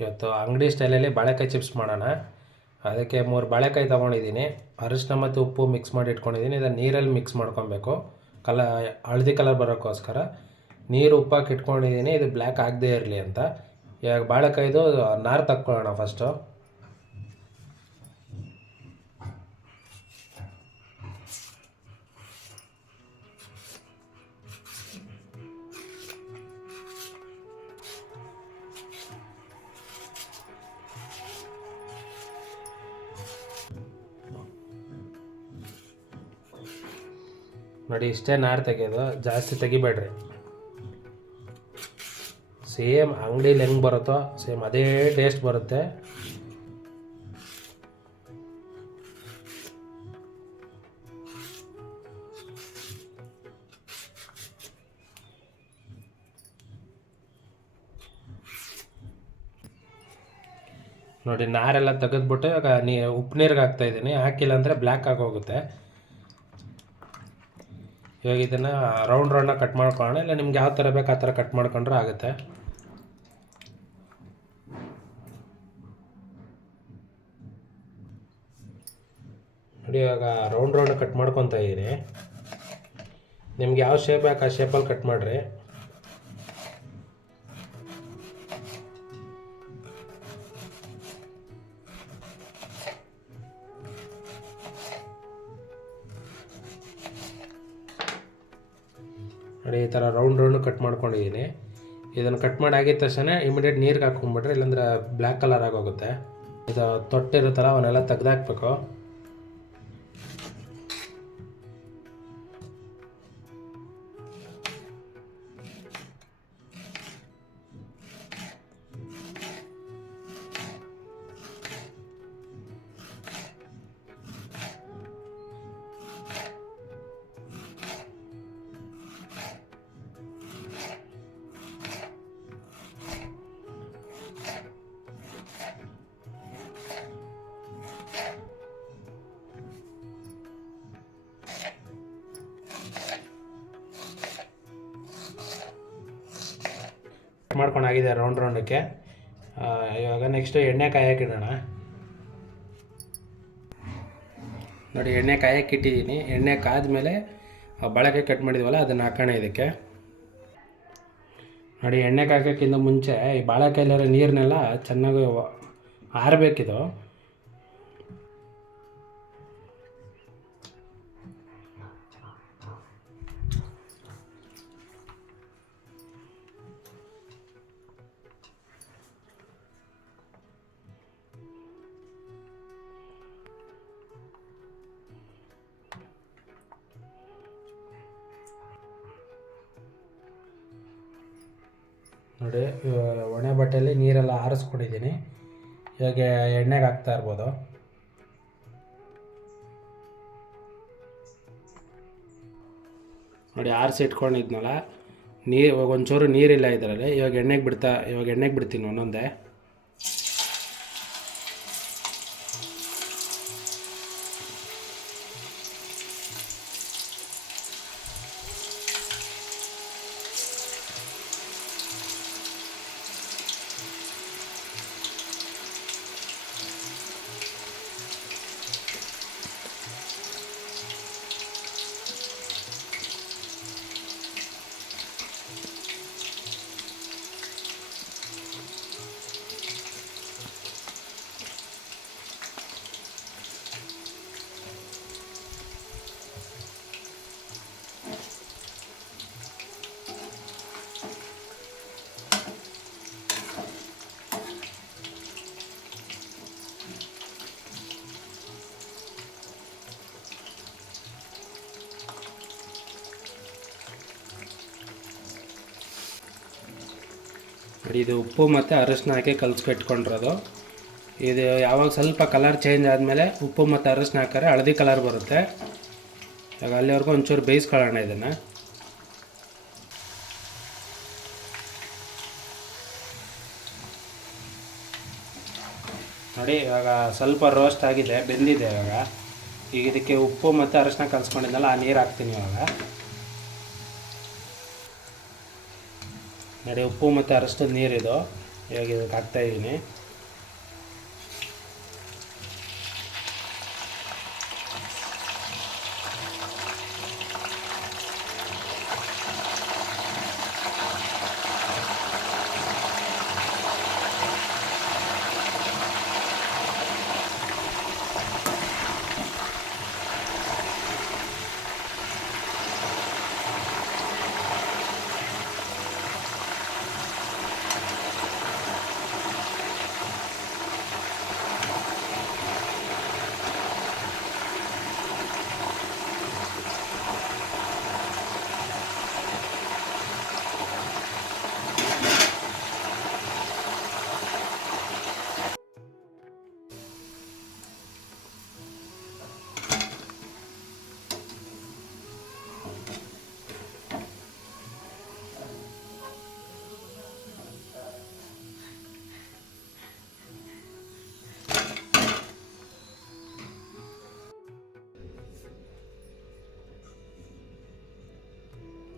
ಇವತ್ತು ಅಂಗಡಿ ಸ್ಟೈಲಲ್ಲಿ ಬಾಳೆಕಾಯಿ ಚಿಪ್ಸ್ ಮಾಡೋಣ. ಅದಕ್ಕೆ 3 ಬಾಳೆಕಾಯಿ ತೊಗೊಂಡಿದ್ದೀನಿ. ಅರಿಶಿನ ಮತ್ತು ಉಪ್ಪು ಮಿಕ್ಸ್ ಮಾಡಿ ಇಟ್ಕೊಂಡಿದ್ದೀನಿ. ಇದನ್ನು ನೀರಲ್ಲಿ ಮಿಕ್ಸ್ ಮಾಡ್ಕೊಬೇಕು, ಹಳದಿ ಕಲರ್ ಬರೋಕ್ಕೋಸ್ಕರ. ನೀರು ಉಪ್ಪಾಕಿ ಇಟ್ಕೊಂಡಿದ್ದೀನಿ, ಇದು ಬ್ಲ್ಯಾಕ್ ಆಗದೇ ಇರಲಿ ಅಂತ. ಇವಾಗ ಬಾಳೆಕಾಯ್ದು ನಾರು ತಕ್ಕೊಳ್ಳೋಣ ಫಸ್ಟು. ನೋಡಿ, ಇಷ್ಟೇ ನಾರು ತೆಗೆಯೋದು, ಜಾಸ್ತಿ ತೆಗಿಬೇಡ್ರಿ. ಸೇಮ್ ಅಂಗಡೀಲಿ ಹೆಂಗೆ ಬರುತ್ತೋ ಸೇಮ್ ಅದೇ ಟೇಸ್ಟ್ ಬರುತ್ತೆ. ನೋಡಿ, ನಾರೆಲ್ಲ ತೆಗೆದ್ಬಿಟ್ಟು ಇವಾಗ ಉಪ್ಪು ನೀರಿಗೆ ಹಾಕ್ತಾಯಿದ್ದೀನಿ. ಹಾಕಿಲ್ಲ ಅಂದರೆ ಬ್ಲ್ಯಾಕ್ ಆಗೋಗುತ್ತೆ. ಇವಾಗ ಇದನ್ನು ರೌಂಡಾಗಿ ಕಟ್ ಮಾಡ್ಕೊಳ್ಳೋಣ, ಇಲ್ಲ ನಿಮ್ಗೆ ಯಾವ ಥರ ಬೇಕು ಆ ಥರ ಕಟ್ ಮಾಡ್ಕೊಂಡ್ರೆ ಆಗುತ್ತೆ. ನೋಡಿ, ಇವಾಗ ರೌಂಡ್ ಕಟ್ ಮಾಡ್ಕೊತಾ ಇದ್ದೀನಿ. ನಿಮ್ಗೆ ಯಾವ ಶೇಪ್ ಬೇಕು ಆ ಶೇಪಲ್ಲಿ ಕಟ್ ಮಾಡಿರಿ. ನೋಡಿ, ಈ ಥರ ರೌಂಡ್ ಕಟ್ ಮಾಡ್ಕೊಂಡಿದ್ದೀನಿ. ಇದನ್ನು ಕಟ್ ಮಾಡಿ ಆಗಿದ ತಕ್ಷಣ ಇಮಿಡಿಯೇಟ್ ನೀರಿಗೆ ಹಾಕ್ಕೊಂಬಿಟ್ರೆ, ಇಲ್ಲಾಂದ್ರೆ ಬ್ಲ್ಯಾಕ್ ಕಲರ್ ಆಗೋಗುತ್ತೆ. ಇದು ತೊಟ್ಟಿರುತ್ತಲ್ಲ ಅವನ್ನೆಲ್ಲ ತೆಗ್ದಾಕ್ಬೇಕು. ಮಾಡ್ಕೊಂಡಾಗಿದೆ ರೌಂಡಕ್ಕೆ. ಇವಾಗ ನೆಕ್ಸ್ಟು ಎಣ್ಣೆ ಕಾಯಕ್ಕಿಡೋಣ. ನೋಡಿ, ಎಣ್ಣೆ ಕಾಯಕ್ಕಿಟ್ಟಿದ್ದೀನಿ. ಎಣ್ಣೆ ಕಾದ್ಮೇಲೆ ಬಾಳೆಕಾಯಿ ಕಟ್ ಮಾಡಿದ್ವಲ್ಲ ಅದನ್ನು ಹಾಕೋಣ ಇದಕ್ಕೆ. ನೋಡಿ, ಎಣ್ಣೆ ಕಾಯೋಕ್ಕಿಂತ ಮುಂಚೆ ಈ ಬಾಳೆಕಾಯಿಲಿರೋ ನೀರನ್ನೆಲ್ಲ ಚೆನ್ನಾಗಿ ಆರಬೇಕಿದು. ನೋಡಿ, ಒಣ ಬಟ್ಟೆಯಲ್ಲಿ ನೀರೆಲ್ಲ ಆರಿಸ್ಕೊಂಡಿದ್ದೀನಿ. ಇವಾಗ ಎಣ್ಣೆಗೆ ಹಾಕ್ತಾ ಇರ್ಬೋದು. ನೋಡಿ, ಆರಿಸಿ ಇಟ್ಕೊಂಡಿದ್ನಲ್ಲ ಇವಾಗ ಒಂಚೂರು ನೀರಿಲ್ಲ ಇದರಲ್ಲಿ. ಇವಾಗ ಎಣ್ಣೆಗೆ ಬಿಡ್ತೀನಿ ಒಂದೊಂದೇ. ಇದು ಉಪ್ಪು ಮತ್ತು ಅರಿಶಿನ ಹಾಕಿ ಕಲಿಸ್ಬಿಟ್ಕೊಂಡಿರೋದು. ಇದು ಯಾವಾಗ ಸ್ವಲ್ಪ ಕಲರ್ ಚೇಂಜ್ ಆದಮೇಲೆ ಉಪ್ಪು ಮತ್ತು ಅರಿಶಿನ ಹಾಕಿದ್ರೆ ಹಳದಿ ಕಲರ್ ಬರುತ್ತೆ. ಇವಾಗ ಅಲ್ಲಿವರೆಗೂ ಒಂಚೂರು ಬೇಯಿಸ್ಕೊಳ್ಳೋಣ ಇದನ್ನು. ನೋಡಿ, ಇವಾಗ ಸ್ವಲ್ಪ ರೋಸ್ಟ್ ಆಗಿದೆ, ಬೆಂದಿದೆ. ಈಗ ಇದಕ್ಕೆ ಉಪ್ಪು ಮತ್ತು ಅರಿಶಿನ ಕಲಿಸ್ಕೊಂಡಿದ್ದಲ್ಲ ಆ ನೀರು ಹಾಕ್ತೀನಿ ಇವಾಗ. ನೋಡಿ, ಉಪ್ಪು ಮತ್ತು ಅರಿಶಿನದ ನೀರಿದು ಇವಾಗ ಇದಕ್ಕೆ ಹಾಕ್ತಾಯಿದ್ದೀನಿ.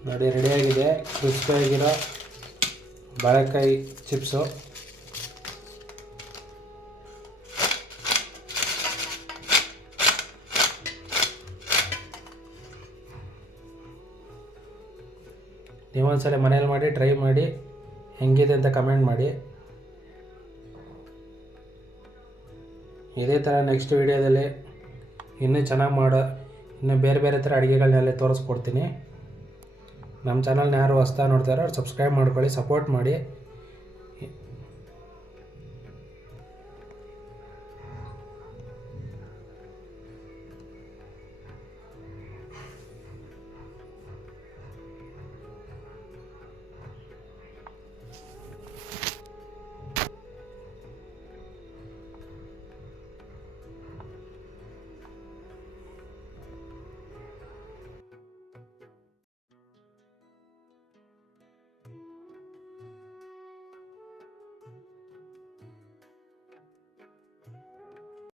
ನೋಡಿ ರೆಡಿಯಾಗಿದೆ ಕ್ರಿಸ್ಪಿಯಾಗಿರೋ ಬಾಳೆಕಾಯಿ ಚಿಪ್ಸು. ನೀವೊಂದ್ಸಲ ಮನೇಲಿ ಮಾಡಿ ಟ್ರೈ ಮಾಡಿ ಹೆಂಗಿದೆ ಅಂತ ಕಮೆಂಟ್ ಮಾಡಿ. ಇದೇ ಥರ ನೆಕ್ಸ್ಟ್ ವೀಡಿಯೋದಲ್ಲಿ ಇನ್ನೂ ಬೇರೆ ಬೇರೆ ಥರ ಅಡುಗೆಗಳನ್ನೆಲ್ಲ ತೋರಿಸ್ಕೊಡ್ತೀನಿ. ನಮ್ಮ ಚಾನಲ್ನ ಯಾರು ಹೊಸ್ದಾಗಿ ನೋಡ್ತಾರೋ ಅವ್ರು ಸಬ್ಸ್ಕ್ರೈಬ್ ಮಾಡ್ಕೊಳ್ಳಿ, ಸಪೋರ್ಟ್ ಮಾಡಿ.